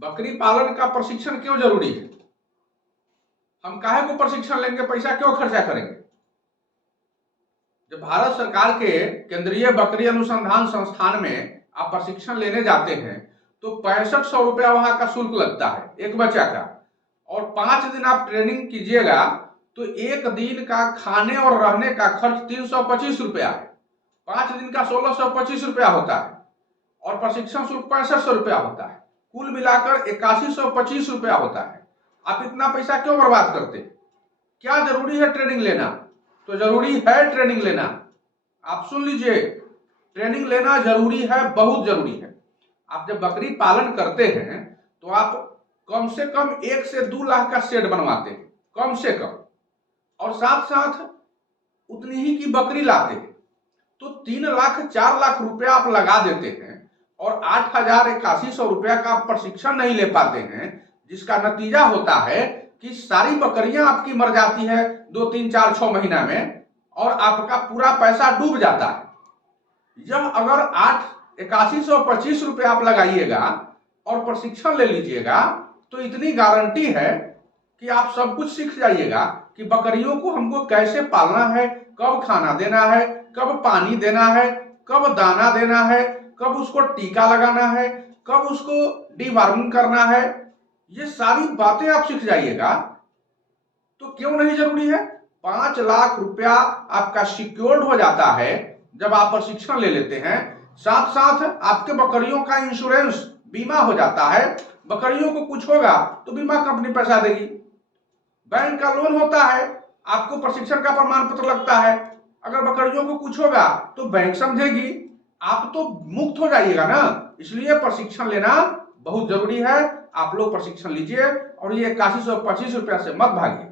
बकरी पालन का प्रशिक्षण क्यों जरूरी है? हम काहे को प्रशिक्षण लेंगे, पैसा क्यों खर्चा करेंगे? जब भारत सरकार के केंद्रीय बकरी अनुसंधान संस्थान में आप प्रशिक्षण लेने जाते हैं तो 6500 रुपया वहां का शुल्क लगता है एक बच्चा का, और 5 दिन आप ट्रेनिंग कीजिएगा तो एक दिन का खाने और रहने का खर्च 325 रुपया है। 5 दिन का 1625 रुपया होता है और प्रशिक्षण शुल्क 6500 रुपया होता है। कुल मिलाकर 8125 रुपया होता है। आप इतना पैसा क्यों बर्बाद करते हैं? क्या जरूरी है ट्रेनिंग लेना? तो जरूरी है ट्रेनिंग लेना। आप सुन लीजिए, ट्रेनिंग लेना जरूरी है, बहुत जरूरी है। आप जब बकरी पालन करते हैं तो आप कम से कम 1 से 2 लाख का शेड बनवाते हैं, कम से कम, और साथ साथ उतनी ही की बकरी लाते हैं तो 3 लाख 4 लाख रुपया आप लगा देते हैं और 8,8100 रुपया का आप प्रशिक्षण नहीं ले पाते हैं, जिसका नतीजा होता है कि सारी बकरियां आपकी मर जाती है 2 3 4 6 महीना में और आपका पूरा पैसा डूब जाता है। जब अगर 8125 रुपया आप लगाइएगा और प्रशिक्षण ले लीजिएगा तो इतनी गारंटी है कि आप सब कुछ सीख जाइएगा कि बकरियों को हमको कैसे पालना है, कब खाना देना है, कब पानी देना है, कब दाना देना है, कब उसको टीका लगाना है, कब उसको डीवर्मिंग करना है। ये सारी बातें आप सीख जाइएगा तो क्यों नहीं जरूरी है? 5 लाख रुपया आपका सिक्योर्ड हो जाता है जब आप प्रशिक्षण ले लेते हैं। साथ साथ आपके बकरियों का इंश्योरेंस बीमा हो जाता है। बकरियों को कुछ होगा तो बीमा कंपनी पैसा देगी। बैंक का लोन होता है, आपको प्रशिक्षण का प्रमाण पत्र लगता है। अगर बकरियों को कुछ होगा तो बैंक समझेगी, आप तो मुक्त हो जाइएगा ना। इसलिए प्रशिक्षण लेना बहुत जरूरी है। आप लोग प्रशिक्षण लीजिए और ये 8125 रुपया से मत भागिए।